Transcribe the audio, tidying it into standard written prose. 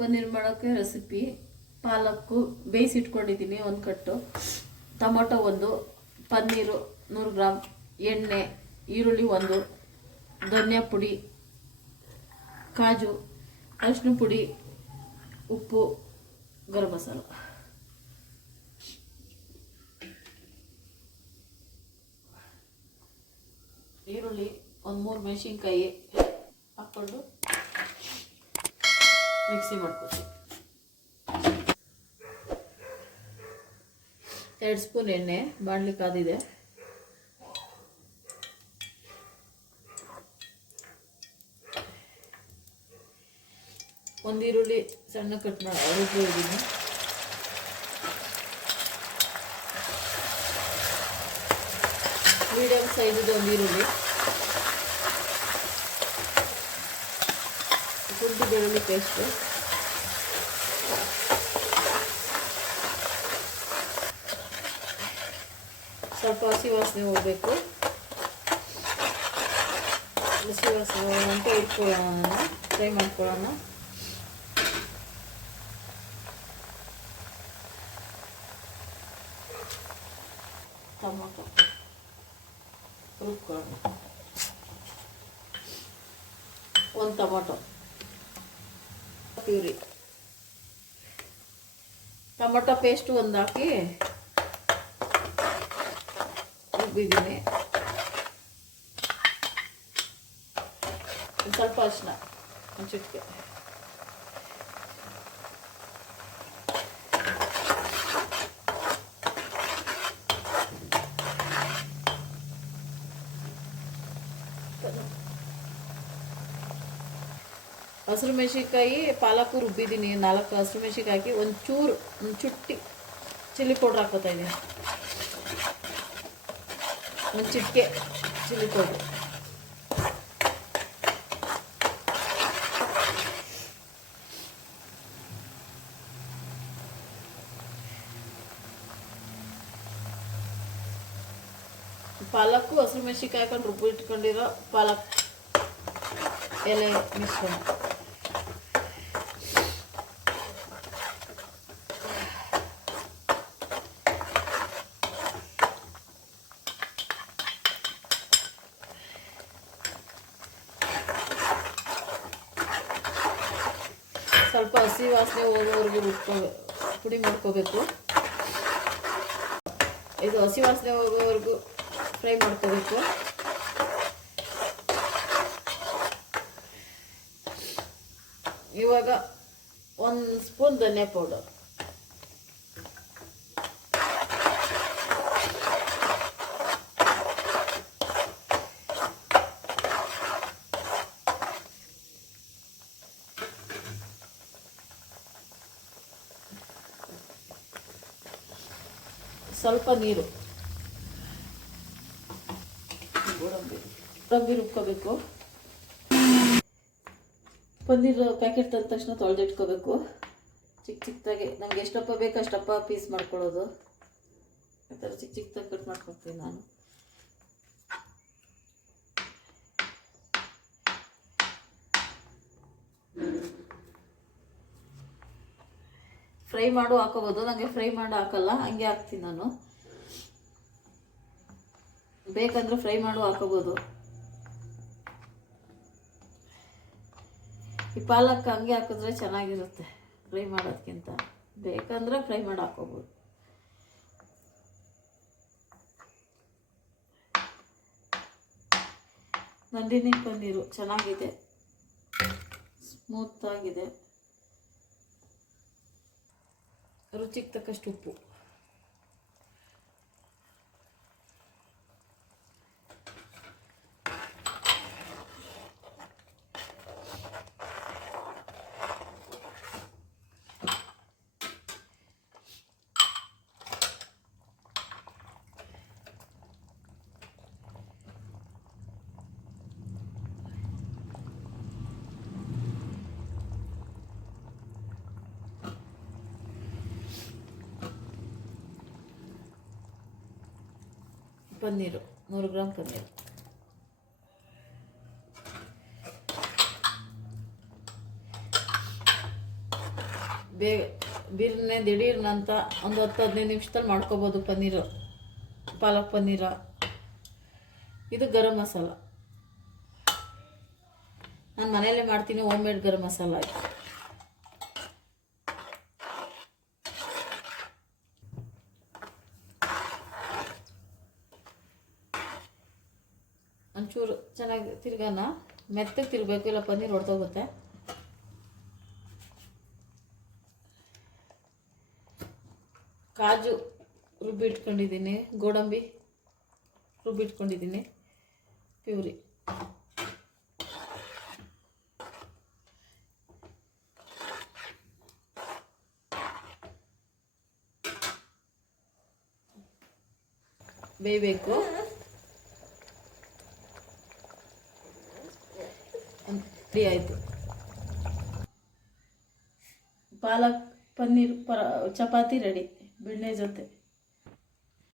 ಪನ್ನೀರ್ ಮಾಡೋಕ್ಕೆ ರೆಸಿಪಿ. ಪಾಲಕ್ಕು ಬೇಯಿಸಿಟ್ಕೊಂಡಿದ್ದೀನಿ 1 ಕಟ್ಟು, tomato 1, paneer 100 gram, ಎಣ್ಣೆ, ಈರುಳ್ಳಿ 1, ಧನಿಯಾ ಪುಡಿ, ಕಾಜು, ಅರಿಶಿನ ಪುಡಿ, ಉಪ್ಪು, ಗರಂ ಮಸಾಲ. ಈರುಳ್ಳಿ 1-3 ಮೆಣಸಿನ್ಕಾಯಿ ಹಾಕ್ಕೊಂಡು ಮಿಕ್ಸಿ ಮಾಡ್ಕೊತೀವಿ. 2 ಸ್ಪೂನ್ ಎಣ್ಣೆ, ಬಾಣಲಿ ಕಾದಿದೆ. ಒಂದು ಈರುಳ್ಳಿ ಸಣ್ಣ ಕಟ್ ಮಾಡಿ ರುಬ್ಬಿದ್ದೀನಿ. ಮೀಡಿಯಂ ಸೈಜದು ಒಂದು ಈರುಳ್ಳಿ, ಶುಂಠಿ ಬೆಳ್ಳುಳ್ಳಿ ಪೇಸ್ಟು, ಸ್ವಲ್ಪ ಹಸಿ ವಾಸನೆ ಹೋಗಬೇಕು. ಹಸಿ ವಾಸನೆ ಅಂತ ಇಟ್ಕೊಳ್ಳೋಣ, ಫ್ರೈ ಮಾಡ್ಕೊಳ್ಳೋಣ. ಟೊಮೊಟೊ ರುಬ್ಕೊಳ್ಳೋಣ. 1 ಟೊಮೊಟೊ ಪ್ಯೂರಿ, ಟೊಮೊಟೊ ಪೇಸ್ಟು 1 ಹಾಕಿ ರುಬ್ಬಿದ್ದೀನಿ. ಸ್ವಲ್ಪ ಅರಿಶಿನ, ಒಂದು ಚಿಟಿಕೆ, ಹಸಿರು ಮೆಣಸಿನ್ಕಾಯಿ, ಪಾಲಕ್ಕು ರುಬ್ಬಿದ್ದೀನಿ. 4 ಹಸಿರು ಮೆಣಸಿನ್ಕಾಯಿ ಹಾಕಿ ಒಂದು ಚುಟ್ಟಿ ಚಿಲ್ಲಿ ಪೌಡ್ರ್ ಹಾಕೋತಾ ಇದ್ದೀನಿ. 1 ಚಿಟಿಕೆ ಚಿಲ್ಲಿ ಪೌಡ್ರು. ಪಾಲಕ್ಕು ಹಸಿರು ಮೆಣಸಿನ್ಕಾಯಿ ಹಾಕೊಂಡು ರುಬ್ಬಿಟ್ಕೊಂಡಿರೋ ಪಾಲಕ್ ಎಲೆ ಮಿಶ್ರಣ. ಸ್ವಲ್ಪ ಹಸಿ ವಾಸನೆ ಹೋಗೋವರೆಗೂ ಪುಡಿ ಮಾಡ್ಕೋಬೇಕು. ಇದು ಹಸಿ ವಾಸನೆ ಹೋಗೋವರೆಗೂ ಫ್ರೈ ಮಾಡ್ಕೋಬೇಕು. ಇವಾಗ 1 ಸ್ಪೂನ್ ಧನಿಯಾ ಪೌಡರ್, ಸ್ವಲ್ಪ ನೀರು, ಗೋಡಂಬಿ ರುಬ್ಕೋಬೇಕು. ಪನ್ನೀರ್ ಪ್ಯಾಕೆಟ್ ತಂದ ತಕ್ಷಣ ತೊಳೆದಿಟ್ಕೋಬೇಕು. ಚಿಕ್ಕದಾಗಿ ನಮ್ಗೆ ಎಷ್ಟಪ್ಪ ಬೇಕು ಅಷ್ಟಪ್ಪ ಪೀಸ್ ಮಾಡ್ಕೊಳ್ಳೋದು. ಆ ಥರ ಚಿಕ್ಕದಾಗಿ ಕಟ್ ಮಾಡ್ಕೊಳ್ತೀನಿ ನಾನು. ಫ್ರೈ ಮಾಡು ಹಾಕೋಬೋದು, ನನಗೆ ಫ್ರೈ ಮಾಡಿ ಹಾಕಲ್ಲ, ಹಂಗೆ ಹಾಕ್ತೀನಿ ನಾನು. ಬೇಕಂದ್ರೆ ಫ್ರೈ ಮಾಡು ಹಾಕೋಬೋದು. ಈ ಪಾಲಕ್ ಹಂಗೆ ಹಾಕಿದ್ರೆ ಚೆನ್ನಾಗಿರುತ್ತೆ ಫ್ರೈ ಮಾಡೋದಕ್ಕಿಂತ. ಬೇಕಂದ್ರೆ ಫ್ರೈ ಮಾಡಿ ಹಾಕೋಬೋದು. ನಂದಿನಿ ಪನ್ನೀರು ಚೆನ್ನಾಗಿದೆ, ಸ್ಮೂತ್ ಆಗಿದೆ. ರುಚಿಗೆ ತಕ್ಕಷ್ಟು ಉಪ್ಪು, ಪನ್ನೀರು 100 ಗ್ರಾಮ್ ಪನ್ನೀರು, ಬೇಗ ಬಿರ್ನೆ ದಿಢೀರ್ನಂತ ಒಂದು 10-15 ನಿಮಿಷದಲ್ಲಿ ಮಾಡ್ಕೋಬೋದು ಪನ್ನೀರು, ಪಾಲಕ್ ಪನ್ನೀರ. ಇದು ಗರಂ ಮಸಾಲ, ನಾನು ಮನೆಯಲ್ಲೇ ಮಾಡ್ತೀನಿ, ಹೋಮ್ ಮೇಡ್ ಗರಂ ಮಸಾಲ ಆಯಿತು. ಒಂಚೂರು ಚೆನ್ನಾಗಿ ತಿರ್ಗಾನ, ಮೆತ್ತಗೆ ತಿರ್ಬೇಕು, ಇಲ್ಲ ಪನ್ನೀರ್ ಹೊಡೆದೋಗುತ್ತೆ. ಕಾಜು ರುಬ್ಬಿಟ್ಕೊಂಡಿದ್ದೀನಿ, ಗೋಡಂಬಿ ರುಬ್ಬಿಟ್ಕೊಂಡಿದ್ದೀನಿ, ಪ್ಯೂರಿ. ಬೇಯಬೇಕು. ರೆಡಿ ಆಯಿತು. ಪಾಲಕ್ ಪನ್ನೀರ್ ಚಪಾತಿ ರೆಡಿ ಬೆಣ್ಣೆ ಜೊತೆ.